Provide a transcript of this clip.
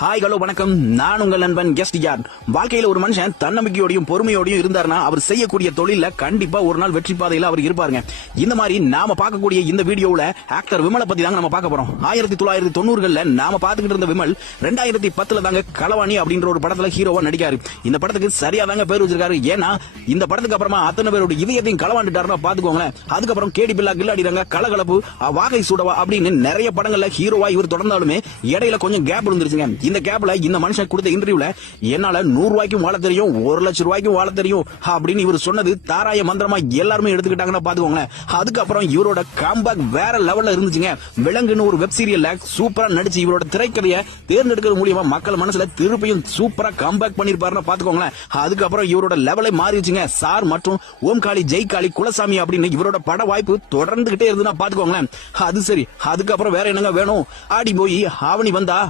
Hi hello வணக்கம். நான் உங்கள் நண்பன் எஸ்டிஆர். வாழ்க்கையில ஒரு மனுஷன் தன்னம்பிக்கையோடையும் பொறுமையோடையும் இருந்தாருன்னா அவர் செய்யக்கூடிய தொழில கண்டிப்பா ஒரு நாள் வெற்றி பாதையில அவர் இருப்பாருங்க. இந்த மாதிரி நாம பார்க்கக்கூடிய இந்த வீடியோல ஆக்டர் விமலை பத்தி தாங்க நம்ம பார்க்க போறோம். 1990கள்ல நாம பார்த்துக்கிட்டு இருந்த விமல் 2010ல தாங்க களவாணி அப்படின்ற ஒரு படத்துல ஹீரோவா நடிக்காரு. இந்த படத்துக்கு சரியா தாங்க பேர் வச்சிருக்காரு. ஏன்னா இந்த படத்துக்கு அப்புறமா அத்தனை பேரோட இதயத்தையும் களவாண்டுட்டாருன்னா பாத்துக்கோங்களேன். அதுக்கப்புறம் கேடி பில்லா கில்லாடிறாங்க, கலகலப்பு, வாகை சூடவா அப்படின்னு நிறைய படங்கள்ல ஹீரோவா இவர் தொடர்ந்தாலுமே இடையில கொஞ்சம் கேப் இருந்துருச்சுங்க. இந்த கேப்ல இந்த மனுஷன் கொடுத்த இன்டர்வியூல என்னால 100 ரூபாய்க்கும் வாழ தெரியும், 1 லட்சம் ரூபாய்க்கும் வாழ தெரியும் அப்படின்னு இவர் சொன்னது தாராய மந்திரமா எல்லாருமே எடுத்துக்கிட்டாங்கன்னா பாத்துக்கோங்களேன். அதுக்கப்புறம் இவரோட கம்பேக் வேற லெவல்ல இருந்துச்சுங்க. விலங்குன்னு ஒரு வெப் சீரியல்ல சூப்பரா நடிச்சு இவரோட திரைக்கதையை தேர்ந்தெடுக்கிறது மூலியமா மக்கள் மனசுல திருப்பியும் சூப்பரா கம்பேக் பண்ணிருப்பாருன்னு பாத்துக்கோங்களேன். அதுக்கப்புறம் இவரோட லெவலை மாறிடுச்சுங்க. சார் மற்றும் ஓம் காளி, ஜெய் காளி, குலசாமி அப்படின்னு இவரோட பட வாய்ப்பு தொடர்ந்துகிட்டே இருந்துன்னா பாத்துக்கோங்களேன். அது சரி, அதுக்கப்புறம் வேற என்னங்க வேணும்? ஆடி போய் ஆவணி வந்தா